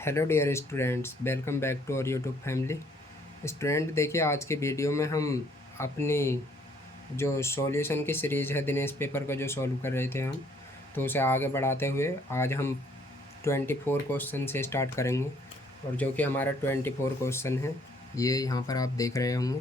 Hello dear students, welcome back to our YouTube family. Student देखिए, आज की video में हम अपनी जो सॉल्यूशन की सीरीज़ है दिनेश पेपर का जो सॉल्व कर रहे थे हम, तो उसे आगे बढ़ाते हुए आज हम 24 क्वेश्चन से स्टार्ट करेंगे। और जो कि हमारा 24 क्वेश्चन है, ये यहाँ पर आप देख रहे होंगे।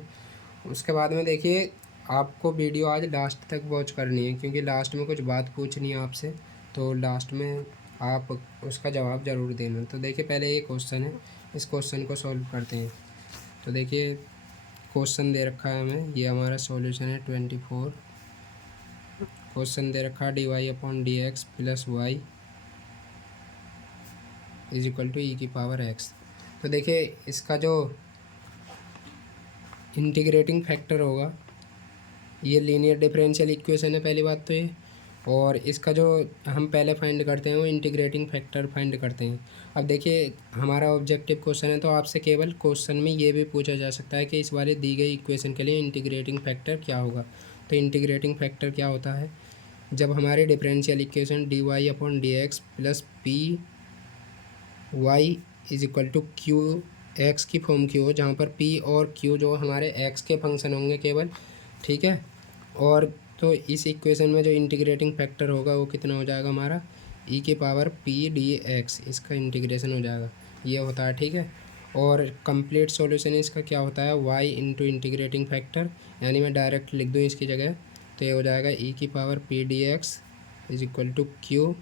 उसके बाद में देखिए, आपको वीडियो आज लास्ट तक वॉच करनी है, क्योंकि लास्ट में कुछ बात पूछनी है आपसे, तो लास्ट में आप उसका जवाब ज़रूर देना। तो देखिए, पहले ये क्वेश्चन है, इस क्वेश्चन को सॉल्व करते हैं। तो देखिए, क्वेश्चन दे रखा है हमें, ये हमारा सॉल्यूशन है 24। क्वेश्चन दे रखा है dy/dx plus y is equal to e की पावर एक्स। तो देखिए, इसका जो इंटीग्रेटिंग फैक्टर होगा, ये लीनियर डिफरेंशियल इक्वेशन है पहली बात तो ये। और इसका जो हम पहले फाइंड करते हैं वो इंटीग्रेटिंग फैक्टर फाइंड करते हैं। अब देखिए, हमारा ऑब्जेक्टिव क्वेश्चन है, तो आपसे केवल क्वेश्चन में ये भी पूछा जा सकता है कि इस वाली दी गई इक्वेशन के लिए इंटीग्रेटिंग फैक्टर क्या होगा। तो इंटीग्रेटिंग फैक्टर क्या होता है, जब हमारी differential equation dy/dx plus p y is equal to q x की फॉर्म की हो, जहाँ पर p और q जो हमारे x के फंक्शन होंगे केवल, ठीक है। और तो इस इक्वेशन में जो इंटीग्रेटिंग फैक्टर होगा वो कितना हो जाएगा हमारा e की पावर p/dx, इसका इंटीग्रेशन हो जाएगा, ये होता है, ठीक है। और कंप्लीट सॉल्यूशन इसका क्या होता है, y इंटू इंटीग्रेटिंग फैक्टर, यानी मैं डायरेक्ट लिख दूँ इसकी जगह, तो ये हो जाएगा e की power p/dx is equal to q,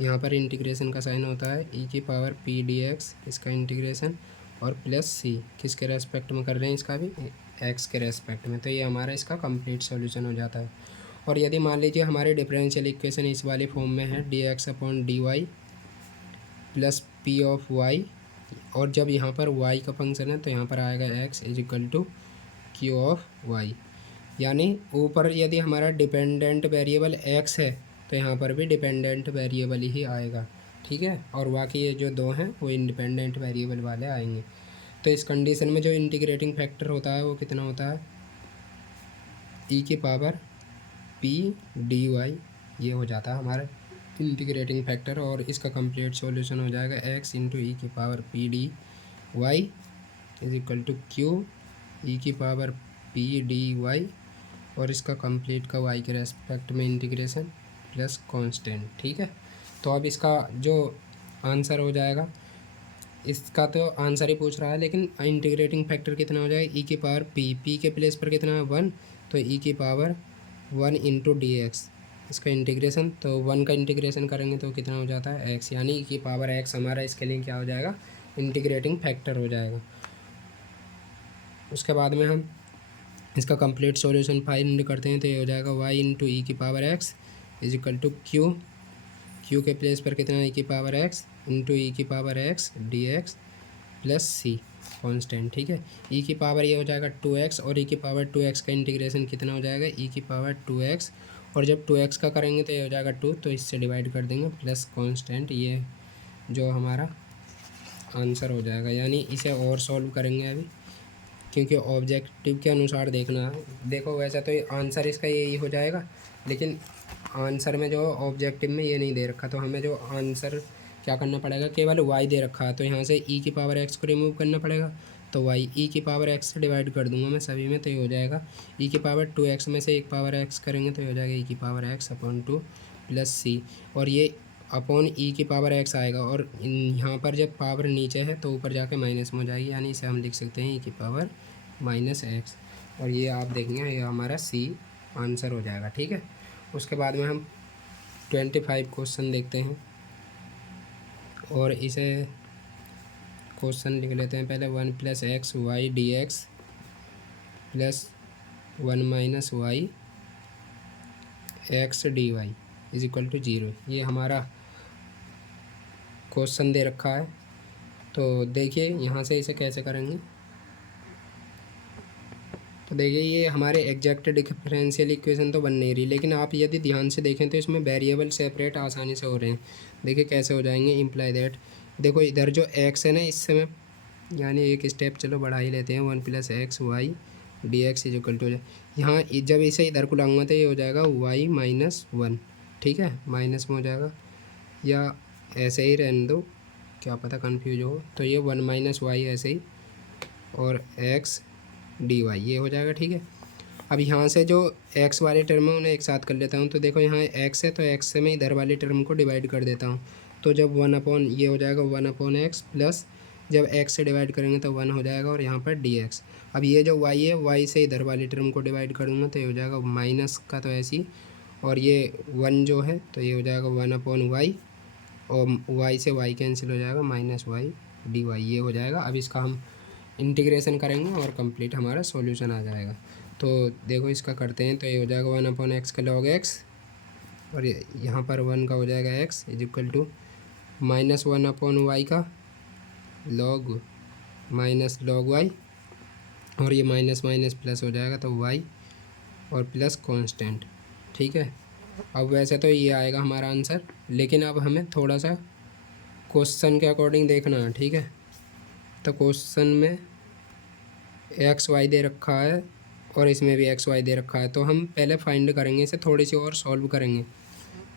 यहाँ पर इंटीग्रेशन का साइन होता है e की पावर p/dx, इसका इंटीग्रेशन, और प्लस c, किसके रेस्पेक्ट में कर रहे हैं, इसका भी x के रेस्पेक्ट में। तो ये हमारा इसका कंप्लीट सॉल्यूशन हो जाता है। और यदि मान लीजिए हमारे डिफरेंशियल इक्वेशन इस वाली फॉर्म में है dx/dy plus p of y, और जब यहाँ पर y का फंक्शन है तो यहाँ पर आएगा x is equal to q of y, यानी ऊपर यदि हमारा डिपेंडेंट वेरिएबल x है तो यहाँ पर भी डिपेंडेंट वेरिएबल ही आएगा, ठीक है। और बाकी ये जो दो हैं वो इंडिपेंडेंट वेरिएबल वाले आएंगे। तो इस कंडीशन में जो इंटीग्रेटिंग फैक्टर होता है वो कितना होता है, e की पावर p/dy, ये हो जाता है हमारा इंटीग्रेटिंग फैक्टर। और इसका कंप्लीट सॉल्यूशन हो जाएगा x इंटू ई की power p/dy is equal to q e की पावर p/dy, और इसका कंप्लीट का y के रेस्पेक्ट में इंटीग्रेशन प्लस कांस्टेंट, ठीक है। तो अब इसका जो आंसर हो जाएगा, इसका तो आंसर ही पूछ रहा है, लेकिन इंटीग्रेटिंग फैक्टर कितना हो जाएगा, e की पावर p के प्लेस पर कितना है 1, तो e की पावर 1 इंटू dx, इसका इंटीग्रेशन, तो 1 का इंटीग्रेशन करेंगे तो कितना हो जाता है x, यानी e की पावर x हमारा इसके लिए क्या हो जाएगा, इंटीग्रेटिंग फैक्टर हो जाएगा। उसके बाद में हम इसका कंप्लीट सॉल्यूशन फाइंड करते हैं, तो ये हो जाएगा y इंटू ई की power x is equal to q के प्लेस पर कितना, e की पावर x इंटू ई की power x dx plus c constant, ठीक है। e की पावर ये हो जाएगा 2x, और e की पावर 2x का इंटीग्रेशन कितना हो जाएगा, e की पावर 2x, और जब 2x का करेंगे तो ये हो जाएगा 2, तो इससे डिवाइड कर देंगे प्लस कांस्टेंट, ये जो हमारा आंसर हो जाएगा। यानी इसे और सॉल्व करेंगे अभी, क्योंकि ऑब्जेक्टिव के अनुसार देखना है। देखो, वैसा तो आंसर इसका यही हो जाएगा, लेकिन आंसर में जो ऑब्जेक्टिव में ये नहीं दे रखा, तो हमें जो आंसर क्या करना पड़ेगा, केवल y दे रखा है, तो यहाँ से e की पावर x को रिमूव करना पड़ेगा, तो y e की पावर x से डिवाइड कर दूंगा मैं सभी में, तो ये हो जाएगा e की पावर 2x में से एक पावर x करेंगे तो ये हो जाएगा e की पावर x/2 प्लस c, और ये अपॉन e की पावर x आएगा, और यहाँ पर जब पावर नीचे है तो ऊपर जाके माइनस में हो जाएगी, यानी इसे हम लिख सकते हैं e की पावर -x, और ये आप देखेंगे ये हमारा c आंसर हो जाएगा, ठीक है। उसके बाद में हम 25 क्वेश्चन देखते हैं, और इसे क्वेश्चन लिख लेते हैं पहले। 1 + x y dx plus 1 - y x dy is equal to 0, ये हमारा क्वेश्चन दे रखा है। तो देखिए यहाँ से इसे कैसे करेंगे, तो देखिए ये हमारे एग्जैक्ट डिफरेंशियल इक्वेशन तो बन नहीं रही, लेकिन आप यदि ध्यान से देखें तो इसमें वेरिएबल सेपरेट आसानी से हो रहे हैं। देखिए कैसे हो जाएंगे, इम्प्लाई दैट, देखो इधर जो x है ना, इस समय यानी एक स्टेप चलो बढ़ा ही लेते हैं, 1 + x y dx is equal to, यहाँ जब इसे इधर को लाऊंगा तो ये हो जाएगा y - 1, ठीक है, माइनस में हो जाएगा, या ऐसे ही रहने दो, क्या पता कन्फ्यूज हो। तो ये 1 माइनस वाई ऐसे ही, और एक्स डी वाई ये हो जाएगा, ठीक है। अब यहाँ से जो एक्स वाले टर्म है उन्हें एक साथ कर लेता हूँ। तो देखो यहाँ एक्स है, तो एक्स से मैं इधर वाले टर्म को डिवाइड कर देता हूँ। तो जब 1 अपॉन ये हो जाएगा 1 अपॉन एक्स प्लस, जब एक्स से डिवाइड करेंगे तो 1 हो जाएगा, और यहाँ पर डी एक्स। अब ये जो वाई है, वाई से इधर वाले टर्म को डिवाइड करूँगा तो ये हो जाएगा माइनस का तो ऐसे ही, और ये 1 जो है तो ये हो जाएगा 1 अपॉन वाई, और वाई से वाई कैंसिल हो जाएगा, माइनस वाई डी वाई ये हो जाएगा। अब इसका हम इंटीग्रेशन करेंगे और कंप्लीट हमारा सॉल्यूशन आ जाएगा। तो देखो इसका करते हैं। तो ये हो जाएगा 1 अपॉन एक्स का लॉग एक्स, और यहाँ पर 1 का हो जाएगा x is equal to minus 1 upon y का लॉग माइनस लॉग वाई, और ये माइनस माइनस प्लस हो जाएगा तो वाई और प्लस कांस्टेंट, ठीक है। अब वैसे तो ये आएगा हमारा आंसर, लेकिन अब हमें थोड़ा सा क्वेश्चन के अकॉर्डिंग देखना है, ठीक है। तो क्वेश्चन में एक्स वाई दे रखा है और इसमें भी एक्स वाई दे रखा है, तो हम पहले फाइंड करेंगे इसे, थोड़ी सी और सॉल्व करेंगे।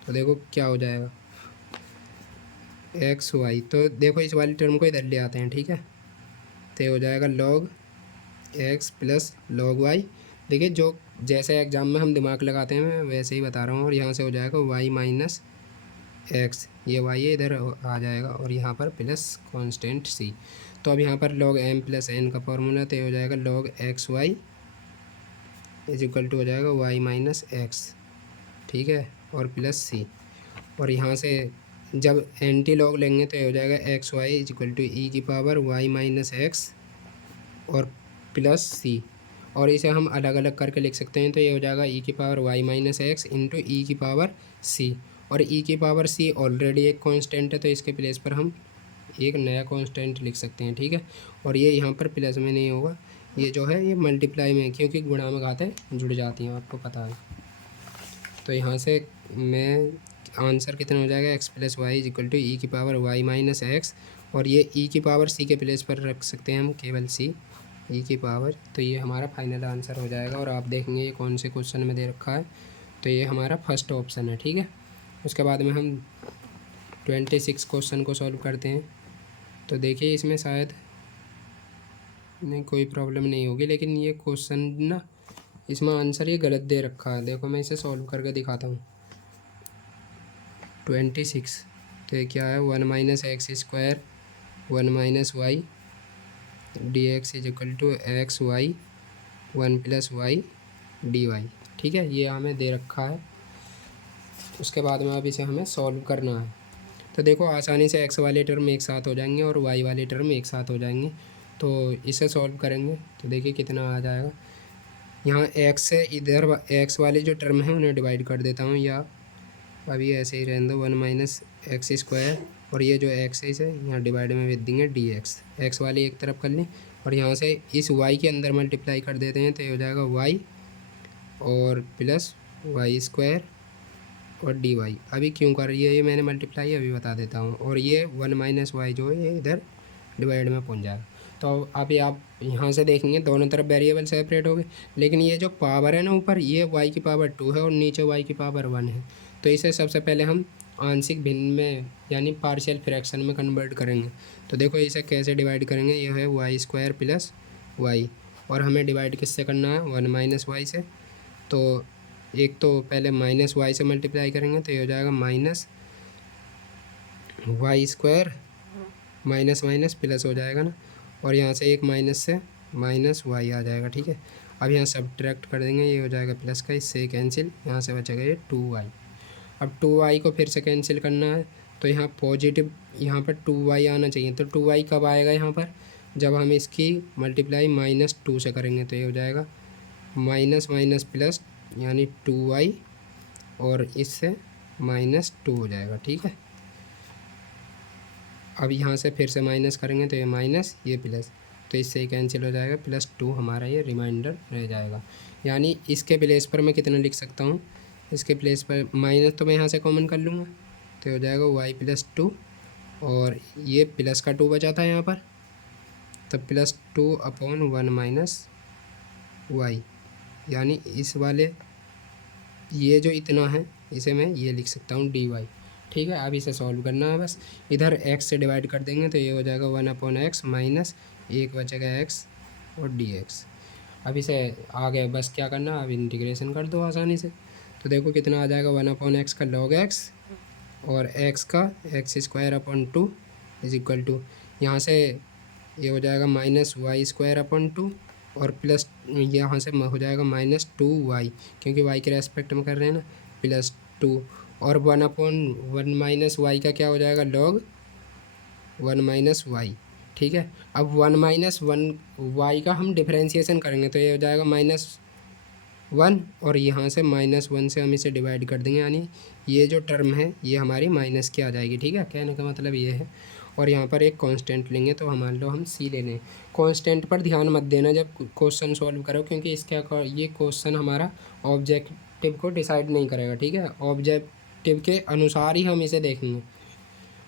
तो देखो क्या हो जाएगा एक्स वाई, तो देखो इस वाली टर्म को इधर ले आते हैं, ठीक है। तो ये हो जाएगा log x plus log y. देखिए जो जैसे एग्जाम में हम दिमाग लगाते हैं मैं वैसे ही बता रहा हूँ। और यहाँ से हो जाएगा वाई माइनस एक्स, ये वाई इधर आ जाएगा, और यहाँ पर प्लस कांस्टेंट सी। तो अब यहाँ पर लॉग एम प्लस एन का फॉर्मूला, तो ये हो जाएगा log x y is equal to हो जाएगा वाई माइनस एक्स, ठीक है, और प्लस सी। और यहाँ से जब एंटी लॉग लेंगे तो ये हो जाएगा x y is equal to e की पावर वाई माइनस एक्स और प्लस सी। और इसे हम अलग अलग करके लिख सकते हैं। तो ये हो जाएगा ई की power y minus x into e की पावर सी, और ई की पावर सी ऑलरेडी एक कांस्टेंट है, तो इसके प्लेस पर हम एक नया कांस्टेंट लिख सकते हैं, ठीक है। और ये यहाँ पर प्लस में नहीं होगा, ये जो है ये मल्टीप्लाई में, क्योंकि गुणा में घातें जुड़ जाती हैं, आपको पता है। तो यहाँ से मैं आंसर कितना हो जाएगा x plus y is equal to e की पावर वाई माइनस एक्स, और ये ई की पावर सी के प्लेस पर रख सकते हैं हम केवल सी ई की पावर। तो ये हमारा फाइनल आंसर हो जाएगा। और आप देखेंगे ये कौन से क्वेश्चन में दे रखा है, तो ये हमारा फर्स्ट ऑप्शन है, ठीक है। उसके बाद में हम 26 क्वेश्चन को सॉल्व करते हैं। तो देखिए इसमें शायद नहीं कोई प्रॉब्लम नहीं होगी, लेकिन ये क्वेश्चन ना इसमें आंसर ये गलत दे रखा है। देखो मैं इसे सॉल्व करके दिखाता हूँ। 26 तो ये क्या है 1 minus x square 1 minus y d x is equal to x y 1 plus y d y, ठीक है, ये हमें दे रखा है। उसके बाद में अब इसे हमें सॉल्व करना है। तो देखो आसानी से एक्स वाले टर्म एक साथ हो जाएंगे और वाई वाले टर्म एक साथ हो जाएंगे। तो इसे सॉल्व करेंगे तो देखिए कितना आ जाएगा। यहाँ एक्स से इधर एक्स वाले जो टर्म है उन्हें डिवाइड कर देता हूँ, या अभी ऐसे ही रहने दो 1 माइनस एक्स स्क्वायर, और ये जो एक्स है इसे यहाँ डिवाइड में भेज देंगे डी एक्स, एक्स वाली एक तरफ कर लें, और यहाँ से इस वाई के अंदर मल्टीप्लाई कर देते हैं। तो ये हो जाएगा वाई और प्लस वाई स्क्वायर और डी वाई। अभी क्यों कर रही है ये मैंने मल्टीप्लाई अभी बता देता हूँ। और ये 1 माइनस वाई जो है ये इधर डिवाइड में पहुँच जाएगा। तो अभी आप यहाँ से देखेंगे दोनों तरफ वेरिएबल सेपरेट हो गए, लेकिन ये जो पावर है ना ऊपर ये वाई की पावर 2 है और नीचे वाई की पावर 1 है। तो इसे सबसे पहले हम आंशिक भिन्न में यानी पार्शियल फ्रैक्शन में कन्वर्ट करेंगे। तो देखो इसे कैसे डिवाइड करेंगे, ये है वाई स्क्वायर प्लस वाई, और हमें डिवाइड किससे करना है 1 माइनस वाई से। तो एक तो पहले माइनस वाई से मल्टीप्लाई करेंगे तो ये हो जाएगा minus y square, minus minus plus हो जाएगा ना, और यहाँ से एक माइनस से माइनस वाई आ जाएगा, ठीक है। अब यहाँ सब्ट्रैक्ट कर देंगे, ये हो जाएगा प्लस का, इससे कैंसिल, यहाँ से बचेगा ये 2y। अब 2y को फिर से कैंसिल करना है, तो यहाँ पॉजिटिव यहाँ पर 2y आना चाहिए। तो 2y कब आएगा यहाँ पर, जब हम इसकी मल्टीप्लाई -2 से करेंगे। तो ये हो जाएगा माइनस माइनस प्लस यानी 2y, और इससे -2 हो जाएगा, ठीक है। अब यहाँ से फिर से माइनस करेंगे तो ये माइनस ये प्लस, तो इससे ही कैंसिल हो जाएगा, +2 हमारा ये रिमाइंडर रह जाएगा। यानी इसके प्लेस पर मैं कितना लिख सकता हूँ, इसके प्लेस पर माइनस तो मैं यहाँ से कॉमन कर लूँगा, तो हो जाएगा y+2, और ये प्लस का 2 बचा था यहाँ पर, तो +2 अपॉन 1 माइनस वाई, यानी इस वाले ये जो इतना है इसे मैं ये लिख सकता हूँ dy, ठीक है। अब इसे सॉल्व करना है बस, इधर एक्स से डिवाइड कर देंगे तो ये हो जाएगा 1/x माइनस एक बचेगा एक्स और डी एक्स। अब इसे आगे बस क्या करना, अब इंटीग्रेशन कर दो आसानी से। तो देखो कितना आ जाएगा, 1/x का log x और x का x²/2 इज इक्वल टू, यहाँ से ये हो जाएगा -y²/2 और प्लस यहाँ से हो जाएगा -2y, क्योंकि y के रेस्पेक्ट में कर रहे हैं ना, +2 और 1/1 माइनस वाई का क्या हो जाएगा log 1 - y। ठीक है। अब 1 - 1 y का हम डिफरेंशिएशन करेंगे तो ये हो जाएगा -1 और यहाँ से -1 से हम इसे डिवाइड कर देंगे, यानी ये जो टर्म है ये हमारी माइनस की आ जाएगी। ठीक है, कहने का मतलब ये है। और यहाँ पर एक कांस्टेंट लेंगे तो हम मान लो हम सी ले लें। कांस्टेंट पर ध्यान मत देना जब क्वेश्चन सॉल्व करो, क्योंकि इसका ये क्वेश्चन हमारा ऑब्जेक्टिव को डिसाइड नहीं करेगा। ठीक है, ऑब्जेक्टिव के अनुसार ही हम इसे देखेंगे।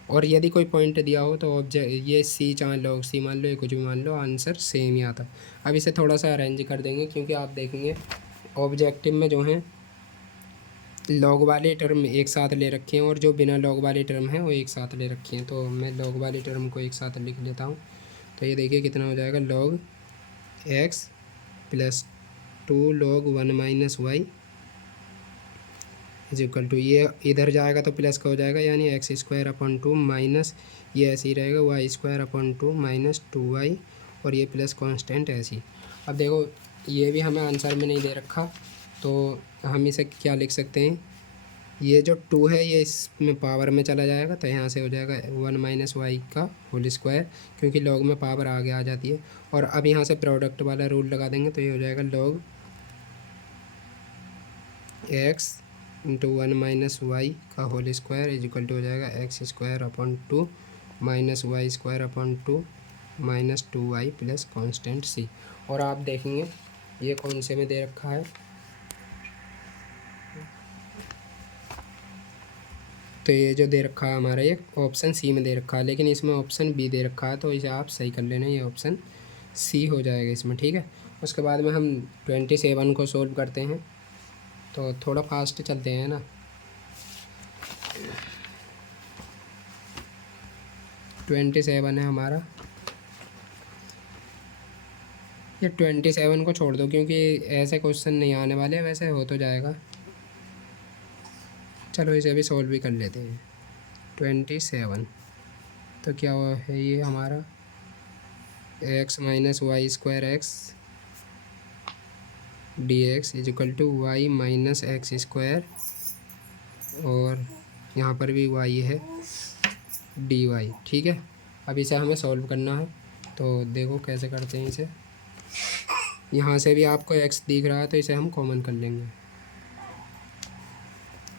और यदि कोई पॉइंट दिया हो तो ये सी चाहे लो, सी मान लो, ये कुछ भी मान लो, आंसर सेम ही आता। अब इसे थोड़ा सा अरेंज कर देंगे, क्योंकि आप देखेंगे ऑब्जेक्टिव में जो हैं लॉग वाले टर्म एक साथ ले रखे हैं और जो बिना लॉग वाले टर्म हैं वो एक साथ ले रखे हैं। तो मैं लॉग वाले टर्म को एक साथ लिख लेता हूँ। तो ये देखिए कितना हो जाएगा, log x + 2 log 1 - y is equal to, ये इधर जाएगा तो प्लस का हो जाएगा, यानी x²/2 माइनस ये ऐसे ही रहेगा y²/2 माइनस 2y और ये प्लस कांस्टेंट ऐसे ही। अब देखो ये भी हमें आंसर में नहीं दे रखा, तो हम इसे क्या लिख सकते हैं, ये जो 2 है ये इसमें पावर में चला जाएगा तो यहाँ से हो जाएगा 1 - y का होल स्क्वायर, क्योंकि लॉग में पावर आगे आ जाती है। और अब यहाँ से प्रोडक्ट वाला रूल लगा देंगे तो ये हो जाएगा log x × 1 - y का whole square is equal to हो जाएगा x²/2 minus y²/2 minus 2y plus constant c. और आप देखेंगे ये कौन से में दे रखा है, तो ये जो दे रखा है हमारा ये ऑप्शन सी में दे रखा है, लेकिन इसमें ऑप्शन बी दे रखा है, तो इसे आप सही कर लेना, ये ऑप्शन सी हो जाएगा इसमें। ठीक है, उसके बाद में हम 27 को सोल्व करते हैं, तो थोड़ा फास्ट चलते हैं ना। 27 है हमारा, ये 27 को छोड़ दो क्योंकि ऐसे क्वेश्चन नहीं आने वाले, वैसे हो तो जाएगा। चलो इसे भी सॉल्व भी कर लेते हैं। 27 तो क्या हुआ है ये हमारा, x - y² x dx is equal to y - x², और यहाँ पर भी y है dy। ठीक है, अब इसे हमें सॉल्व करना है, तो देखो कैसे करते हैं इसे। यहाँ से भी आपको x दिख रहा है तो इसे हम कॉमन कर लेंगे,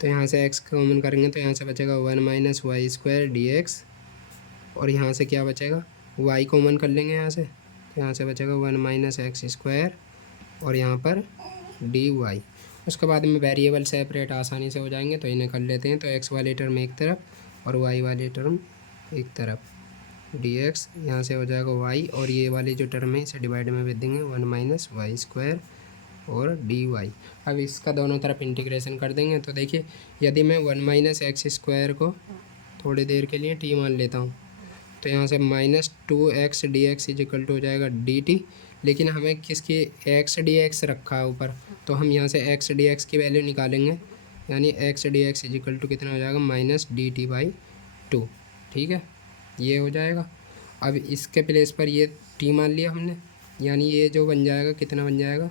तो यहाँ से x कॉमन करेंगे तो यहाँ से बचेगा 1 - y² dx, और यहाँ से क्या बचेगा, y कॉमन कर लेंगे यहाँ से, तो यहाँ से बचेगा 1 - x² और यहाँ पर dy। उसके बाद में वेरिएबल सेपरेट आसानी से हो जाएंगे, तो इन्हें कर लेते हैं। तो x वाले टर्म एक तरफ और y वाले टर्म एक तरफ, dx यहाँ से हो जाएगा y, और ये वाली जो टर्म है इसे डिवाइड में भेज देंगे 1 - y² और dy। अब इसका दोनों तरफ इंटीग्रेशन कर देंगे, तो देखिए यदि मैं 1 - x² को थोड़ी देर के लिए t मान लेता हूँ, तो यहाँ से -2x dx is equal to हो जाएगा dt, लेकिन हमें किसकी x dx रखा है ऊपर, तो हम यहाँ से x dx की वैल्यू निकालेंगे, यानी x dx is equal to कितना हो जाएगा, -dt/2। ठीक है, ये हो जाएगा। अब इसके प्लेस पर ये t मान लिया हमने, यानी ये जो बन जाएगा कितना बन जाएगा,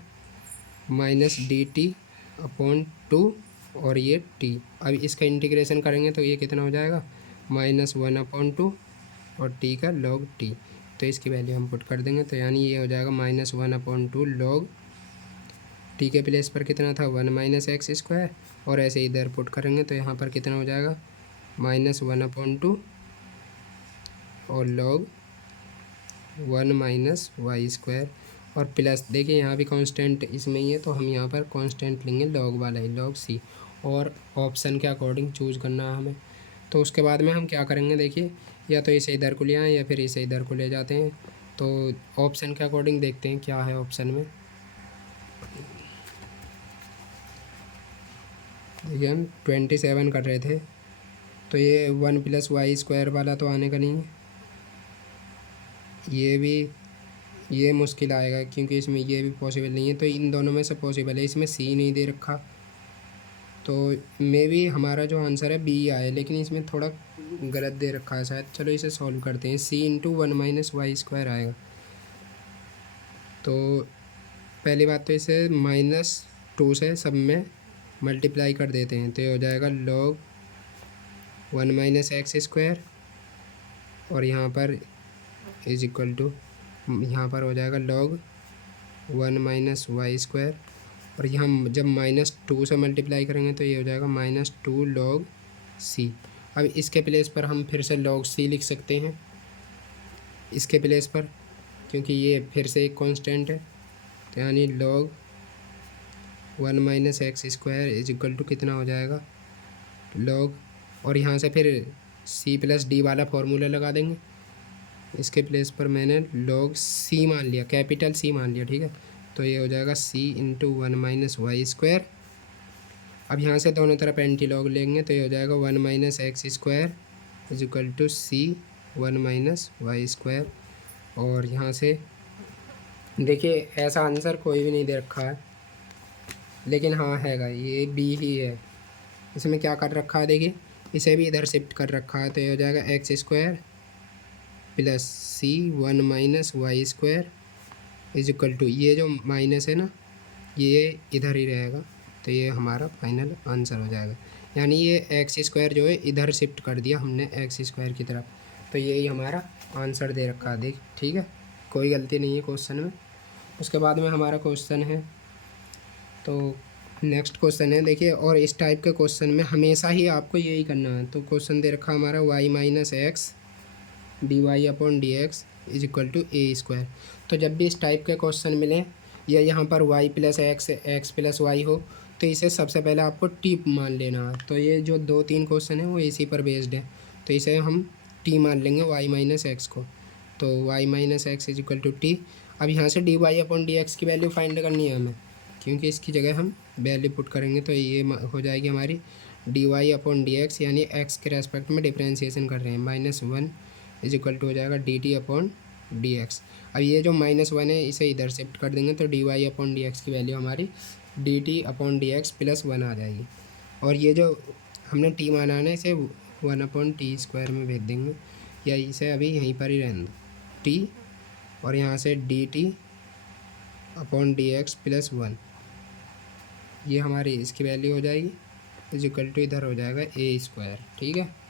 -dt/2 और ये t। अब इसका इंटीग्रेशन करेंगे तो ये कितना हो जाएगा, -1/2 और t का log t, तो इसकी वैल्यू हम पुट कर देंगे, तो यानी ये हो जाएगा -1/2 log t के प्लेस पर कितना था 1 - x², और ऐसे इधर पुट करेंगे तो यहाँ पर कितना हो जाएगा -1/2 और log 1 - y², और प्लस देखिए यहाँ भी कांस्टेंट इसमें ही है, तो हम यहाँ पर कांस्टेंट लेंगे लॉग वाला ही, log c, और ऑप्शन के अकॉर्डिंग चूज़ करना है हमें। तो उसके बाद में हम क्या करेंगे, देखिए या तो इसे इधर को ले आएँ या फिर इसे इधर को ले जाते हैं। तो ऑप्शन के अकॉर्डिंग देखते हैं क्या है ऑप्शन में। देखिए हम 27 कर रहे थे, तो ये 1 + y² वाला तो आने का नहीं है, ये भी, ये मुश्किल आएगा क्योंकि इसमें ये भी पॉसिबल नहीं है। तो इन दोनों में से पॉसिबल है, इसमें सी नहीं दे रखा, तो मे भी हमारा जो आंसर है बी आए, लेकिन इसमें थोड़ा गलत दे रखा है शायद। चलो इसे सॉल्व करते हैं। सी इंटू 1 - y² आएगा। तो पहली बात तो इसे -2 से सब में मल्टीप्लाई कर देते हैं, तो ये हो जाएगा log 1 - x², और यहाँ पर इज इक्वल टू, यहाँ पर हो जाएगा log 1 - y², और यहाँ जब -2 से मल्टीप्लाई करेंगे तो ये हो जाएगा -2 log c। अब इसके प्लेस पर हम फिर से log c लिख सकते हैं, इसके प्लेस पर, क्योंकि ये फिर से एक कांस्टेंट है। तो यानी log 1 - x² is equal to कितना हो जाएगा, log, और यहाँ से फिर c+d वाला फॉर्मूला लगा देंगे। इसके प्लेस पर मैंने log c मान लिया, कैपिटल C मान लिया, ठीक है। तो ये हो जाएगा c इंटू 1 - y²। अब यहाँ से दोनों तरफ एंटी लॉग लेंगे, तो ये हो जाएगा 1 - x² is equal to c 1 - y²। और यहाँ से देखिए ऐसा आंसर कोई भी नहीं दे रखा है, लेकिन हाँ हैगा, ये बी ही है। इसमें क्या कर रखा है देखिए, इसे भी इधर शिफ्ट कर रखा है, तो ये हो जाएगा x² plus c 1 - y² is equal to, ये जो माइनस है ना ये इधर ही रहेगा, तो ये हमारा फाइनल आंसर हो जाएगा। यानी ये x² जो है इधर शिफ्ट कर दिया हमने x² की तरफ, तो यही हमारा आंसर दे रखा है देख, ठीक है, कोई गलती नहीं है क्वेश्चन में। उसके बाद में हमारा क्वेश्चन है, तो नेक्स्ट क्वेश्चन है देखिए, और इस टाइप के क्वेश्चन में हमेशा ही आपको यही करना है। तो क्वेश्चन दे रखा हमारा y - x dy/dx is equal to a²। तो जब भी इस टाइप के क्वेश्चन मिलें या यहाँ पर y + x x + y हो, तो इसे सबसे पहले आपको t मान लेना है। तो ये जो 2-3 क्वेश्चन है वो इसी पर बेस्ड है, तो इसे हम t मान लेंगे y - x को। तो y - x is equal to t। अब यहाँ से dy/dx की वैल्यू फाइंड करनी है हमें, क्योंकि इसकी जगह हम वैल्यू पुट करेंगे, तो ये हो जाएगी हमारी dy/dx, यानी x के रेस्पेक्ट में डिफ्रेंशिएशन कर रहे हैं, -1 इज इक्वल टू हो जाएगा dt/dx। अब ये जो -1 है इसे इधर शिफ्ट कर देंगे, तो dy/dx की वैल्यू हमारी dt/dx + 1 आ जाएगी। और ये जो हमने t माना है ना, इसे 1/t² में भेज देंगे, या इसे अभी यहीं पर ही रहने दो t, और यहाँ से dt/dx + 1, ये हमारी इसकी वैल्यू हो जाएगी, इज इक्वल टू इधर हो जाएगा a², ठीक है।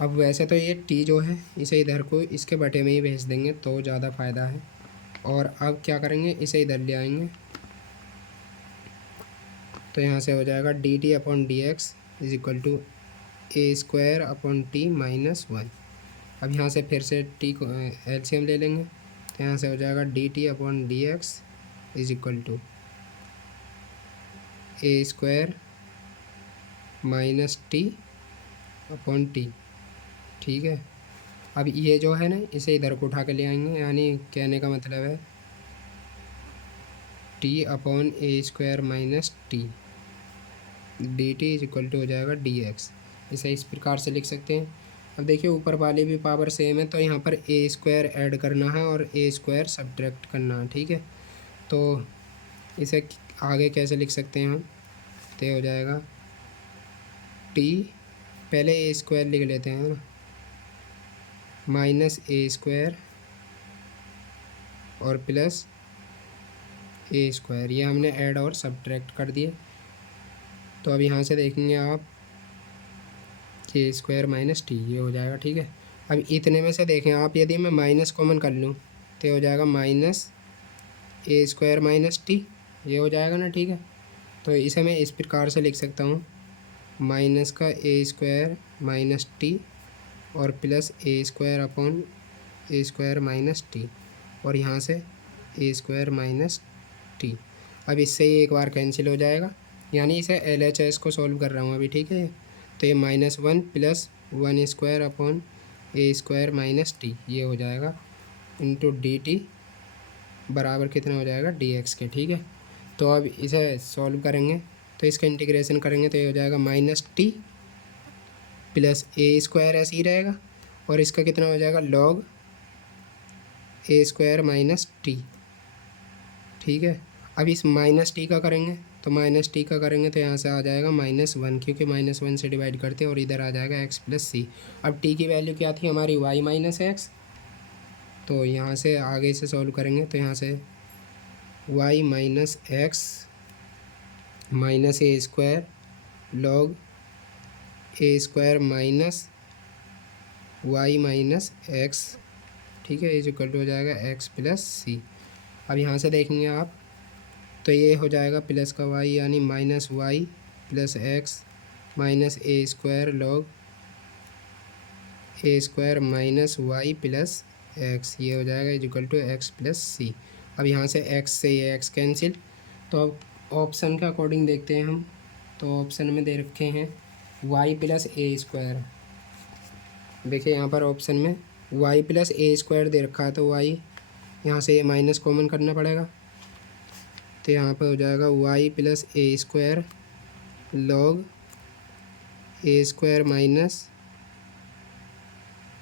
अब वैसे तो ये t जो है इसे इधर को इसके बटे में ही भेज देंगे तो ज़्यादा फ़ायदा है। और अब क्या करेंगे, इसे इधर ले आएंगे, तो यहाँ से हो जाएगा dt/dx is equal to a²/t - 1। अब यहाँ से फिर से t को एलसीएम ले लेंगे, तो यहाँ से हो जाएगा dt/dx is equal to a² - t/t, ठीक है। अब ये जो है ना इसे इधर को उठा के ले आएंगे, यानी कहने का मतलब है t/a² - t dt is equal to हो जाएगा dx। इसे इस प्रकार से लिख सकते हैं। अब देखिए ऊपर वाली भी पावर सेम है, तो यहाँ पर a² ऐड करना है और a² सब्ट्रैक्ट करना है, ठीक है। तो इसे आगे कैसे लिख सकते हैं हम, तो हो जाएगा t, पहले a² लिख लेते हैं ना, -a² और प्लस a², ये हमने ऐड और सब्ट्रैक्ट कर दिए। तो अब यहाँ से देखेंगे आप a² - t, ये हो जाएगा, ठीक है। अब इतने में से देखें आप, यदि मैं माइनस कॉमन कर लूँ तो हो जाएगा -a² - t, ये हो जाएगा ना, ठीक है। तो इसे मैं इस प्रकार से लिख सकता हूँ, माइनस का a² - t और प्लस a² - t, और यहाँ से a² - t। अब इससे ही एक बार कैंसिल हो जाएगा, यानी इसे LHS को सॉल्व कर रहा हूँ अभी, ठीक है। तो ये -1 + 1² a² - t, ये हो जाएगा इंटू dt बराबर कितना हो जाएगा dx के, ठीक है। तो अब इसे सॉल्व करेंगे, तो इसका इंटीग्रेशन करेंगे, तो ये हो जाएगा -t प्लस ए स्क्वायर ऐसे ही रहेगा, और इसका कितना हो जाएगा log a square minus T. ठीक है, अब इस माइनस टी का करेंगे तो माइनस टी का करेंगे तो यहाँ से आ जाएगा -1, क्योंकि -1 से डिवाइड करते हैं, और इधर आ जाएगा x प्लस सी। अब टी की वैल्यू क्या थी हमारी y माइनस एक्स, तो यहाँ से आगे से सॉल्व करेंगे तो यहाँ से y minus x minus a square log a square minus y minus x, ठीक है, इज इक्वल टू हो जाएगा x प्लस सी। अब यहाँ से देखेंगे आप तो ये हो जाएगा प्लस का y यानी minus y plus x minus a square log a square minus y plus x, ये हो जाएगा is equal to x plus c. अब यहाँ से x से ये x कैंसिल, तो अब ऑप्शन के अकॉर्डिंग देखते हैं हम। तो ऑप्शन में दे रखे हैं y प्लस ए स्क्वायर। देखिए यहाँ पर ऑप्शन में y प्लस ए स्क्वायर दे रखा है, तो y यहाँ से ये माइनस कॉमन करना पड़ेगा, तो यहाँ पर हो जाएगा y plus a square log a square minus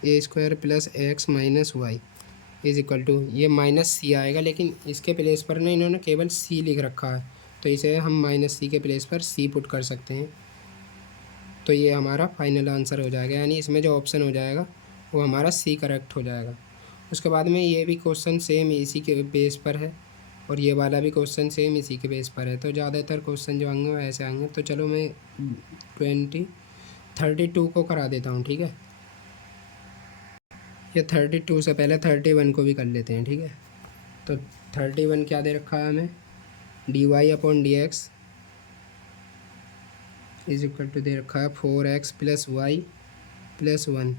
a square plus x minus y is equal to, ये माइनस सी आएगा, लेकिन इसके प्लेस पर ना इन्होंने केवल सी लिख रखा है, तो इसे हम माइनस सी के प्लेस पर सी पुट कर सकते हैं। तो ये हमारा फाइनल आंसर हो जाएगा, यानी इसमें जो ऑप्शन हो जाएगा वो हमारा सी करेक्ट हो जाएगा। उसके बाद में ये भी क्वेश्चन सेम इसी के बेस पर है, और ये वाला भी क्वेश्चन सेम इसी के बेस पर है, तो ज़्यादातर क्वेश्चन जो आएंगे वो ऐसे आएंगे। तो चलो मैं 32 को करा देता हूँ, ठीक है। ये 32 से पहले 31 को भी कर लेते हैं, ठीक है। तो 31 क्या दे रखा है हमें, d y upon d x is equal to दे रखा है 4x प्लस वाई प्लस 1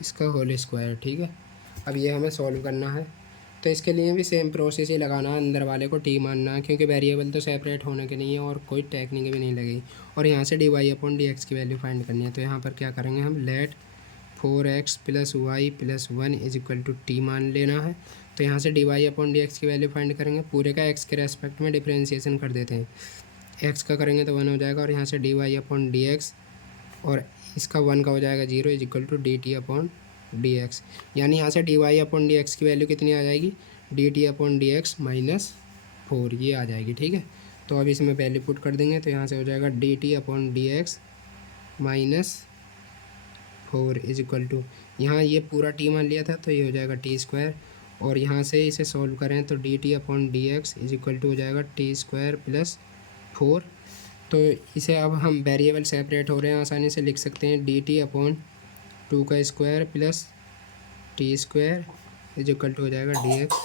इसका होल स्क्वायर, ठीक है। अब ये हमें सॉल्व करना है, तो इसके लिए भी सेम प्रोसेस ही लगाना है, अंदर वाले को टी मानना है, क्योंकि वेरिएबल तो सेपरेट होने के नहीं है और कोई टेक्निक भी नहीं लगेगी। और यहाँ से d y upon d x की वैल्यू फाइंड करनी है, तो यहाँ पर क्या करेंगे हम, let 4x plus y plus 1 is equal to t मान लेना है। तो यहाँ से d y upon d x की वैल्यू फाइंड करेंगे, पूरे का x के रेस्पेक्ट में डिफ्रेंशिएशन कर देते हैं, x का करेंगे तो 1 हो जाएगा, और यहाँ से d y upon d x और इसका 1 का हो जाएगा 0 is equal to d t upon d x, यानी यहाँ से d y upon d x की वैल्यू कितनी आ जाएगी, d t upon d x -4 ये आ जाएगी, ठीक है। तो अब इसमें वैल्यू पुट कर देंगे, तो यहाँ से हो जाएगा d t upon d x -4 is equal to, यहाँ ये पूरा टी मान लिया था तो ये हो जाएगा टी स्क्वायर, और यहाँ से इसे सॉल्व करें तो d t upon d x is equal to हो जाएगा टी स्क्वायर प्लस 4। तो इसे अब हम वेरिएबल सेपरेट हो रहे हैं, आसानी से लिख सकते हैं डी टी अपॉन 2 का square plus t square is equal to हो जाएगा डी एक्स।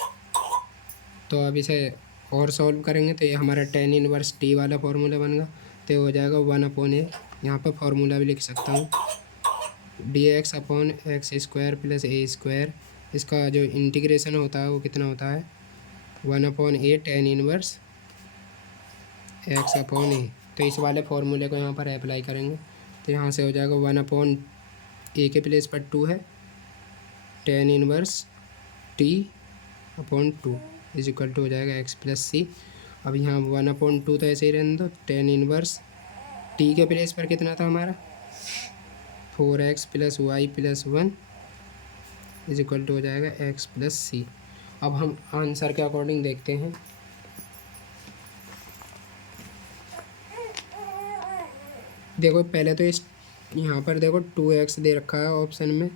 तो अब इसे और सॉल्व करेंगे तो ये हमारा tan इनवर्स टी वाला फार्मूला बनेगा, तो हो जाएगा 1 अपॉन ए, यहाँ पर फार्मूला भी लिख सकता हूँ, d x upon x square plus a square, इसका जो इंटीग्रेशन होता है वो कितना होता है 1 अपॉन ए tan इनवर्स एक्स अपॉन ए। तो इस वाले फार्मूले को यहाँ पर अप्लाई करेंगे, तो यहाँ से हो जाएगा 1 अपॉन ए के प्लेस पर 2 है, tan inverse t upon 2 is equal to हो जाएगा x प्लस सी। अब यहाँ 1 अपॉन 2 तो ऐसे ही रहने दो, tan इनवर्स टी के प्लेस पर कितना था हमारा 4x plus y plus 1 is equal to हो जाएगा x प्लस सी। अब हम आंसर के अकॉर्डिंग देखते हैं, देखो पहले तो इस यहाँ पर देखो 2x दे रखा है ऑप्शन में,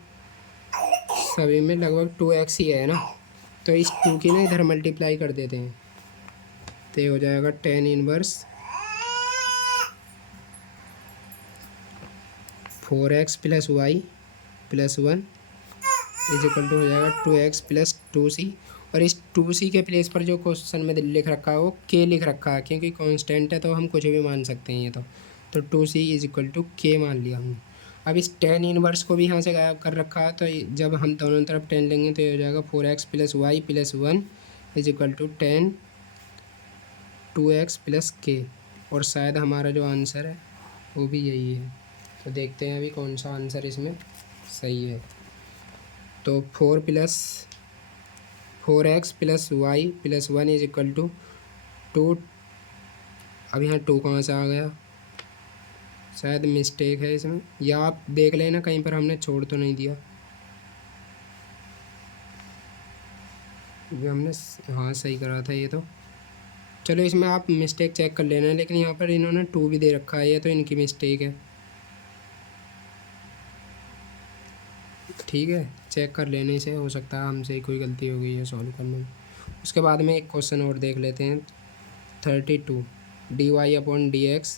सभी में लगभग 2x ही है ना, तो इस 2 की ना इधर मल्टीप्लाई कर देते हैं, तो ये हो जाएगा tan inverse 4x plus y plus 1 is equal to हो जाएगा 2x प्लस 2c। और इस 2c के प्लेस पर जो क्वेश्चन में लिख रखा है वो k लिख रखा है, क्योंकि कांस्टेंट है तो हम कुछ भी मान सकते हैं ये तो 2c is equal to k मान लिया हमने। अब इस tan इनवर्स को भी यहाँ से गायब कर रखा है, तो जब हम दोनों तरफ tan लेंगे तो ये हो जाएगा 4x plus y plus 1 is equal to tan 2x plus k, और शायद हमारा जो आंसर है वो भी यही है। तो देखते हैं अभी कौन सा आंसर इसमें सही है। तो 4x plus y plus 1 is equal to 2, अब यहाँ 2 कहाँ से आ गया, शायद मिस्टेक है इसमें, या आप देख लेना कहीं पर हमने छोड़ तो नहीं दिया। ये हमने हाँ सही करा था ये तो। चलो इसमें आप मिस्टेक चेक कर लेना, लेकिन यहाँ पर इन्होंने 2 भी दे रखा है, ये तो इनकी मिस्टेक है। ठीक है, चेक कर लेने से, हो सकता है हमसे कोई गलती हो गई है सॉल्व करने में। उसके बाद में एक क्वेश्चन और देख लेते हैं। 32 dy/dx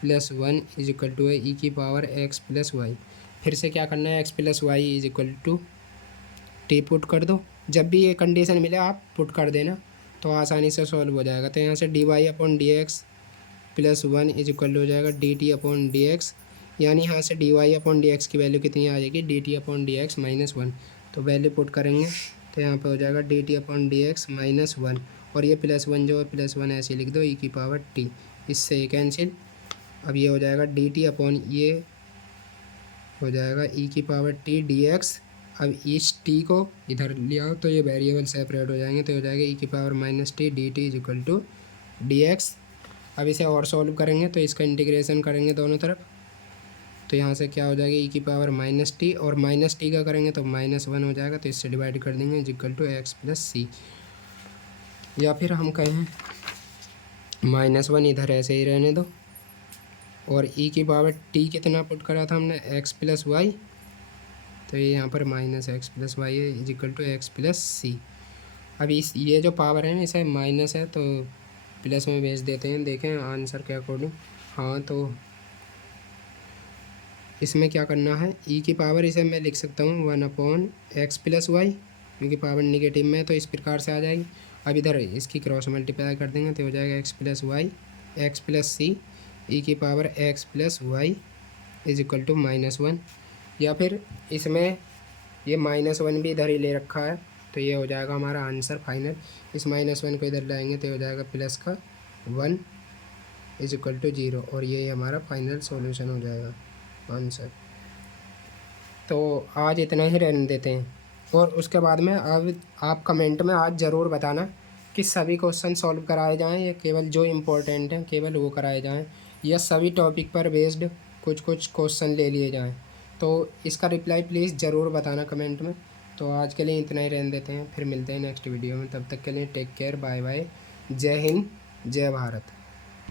plus 1 is equal to है ई की पावर x प्लस वाई। फिर से क्या करना है, x plus y is equal to t put कर दो। जब भी ये कंडीशन मिले आप पुट कर देना, तो आसानी से सॉल्व हो जाएगा। तो यहाँ से dy/dx प्लस 1 इज इक्वल हो जाएगा dt/dx, यानी यहाँ से dy/dx की वैल्यू कितनी आ जाएगी, dt/dx माइनस 1। तो वैल्यू पुट करेंगे तो यहाँ पे हो जाएगा dt/dx माइनस 1, और ये प्लस 1 जो है प्लस 1 ऐसे लिख दो ई की पावर टी, इससे ये कैंसिल। अब ये हो जाएगा ये हो जाएगा ई की पावर टी dx। अब इस टी को इधर लिया तो ये वेरिएबल सेपरेट हो जाएंगे, तो हो जाएगा ई की power minus t d t is equal to d x. अब इसे और सॉल्व करेंगे तो इसका इंटीग्रेशन करेंगे दोनों तरफ, तो यहाँ से क्या हो जाएगा ई की पावर माइनस टी, और माइनस टी का करेंगे तो माइनस 1 हो जाएगा, तो इससे डिवाइड कर देंगे is equal to x plus c. या फिर हम कहें माइनस 1 इधर ऐसे ही रहने दो, और ई की पावर टी कितना पुट करा था हमने, एक्स प्लस वाई, तो ये यहाँ पर माइनस एक्स प्लस वाई है is equal to x plus c. अब इस ये जो पावर है ना इसे माइनस है तो प्लस में भेज देते हैं, देखें आंसर के अकॉर्डिंग। हाँ तो इसमें क्या करना है, ई की पावर इसे मैं लिख सकता हूँ 1/x प्लस वाई, क्योंकि पावर निगेटिव में है तो इस प्रकार से आ जाएगी। अब इधर इसकी क्रॉस मल्टीप्लाई कर देंगे तो हो जाएगा x plus y x plus c e की power x plus y is equal to minus 1। या फिर इसमें ये माइनस 1 भी इधर ही ले रखा है, तो ये हो जाएगा हमारा आंसर फाइनल। इस माइनस 1 को इधर लाएंगे तो हो जाएगा प्लस का 1 इज इक्वल टू 0, और ये हमारा फाइनल सॉल्यूशन हो जाएगा आंसर। तो आज इतना ही रहने देते हैं, और उसके बाद में अब आप कमेंट में आज ज़रूर बताना कि सभी क्वेश्चन सॉल्व कराए जाएं या केवल जो इम्पोर्टेंट हैं केवल वो कराए जाएं, या सभी टॉपिक पर बेस्ड कुछ कुछ क्वेश्चन ले लिए जाएं। तो इसका रिप्लाई प्लीज़ ज़रूर बताना कमेंट में। तो आज के लिए इतना ही रहने देते हैं, फिर मिलते हैं नेक्स्ट वीडियो में। तब तक के लिए टेक केयर, बाय बाय, जय हिंद, जय भारत।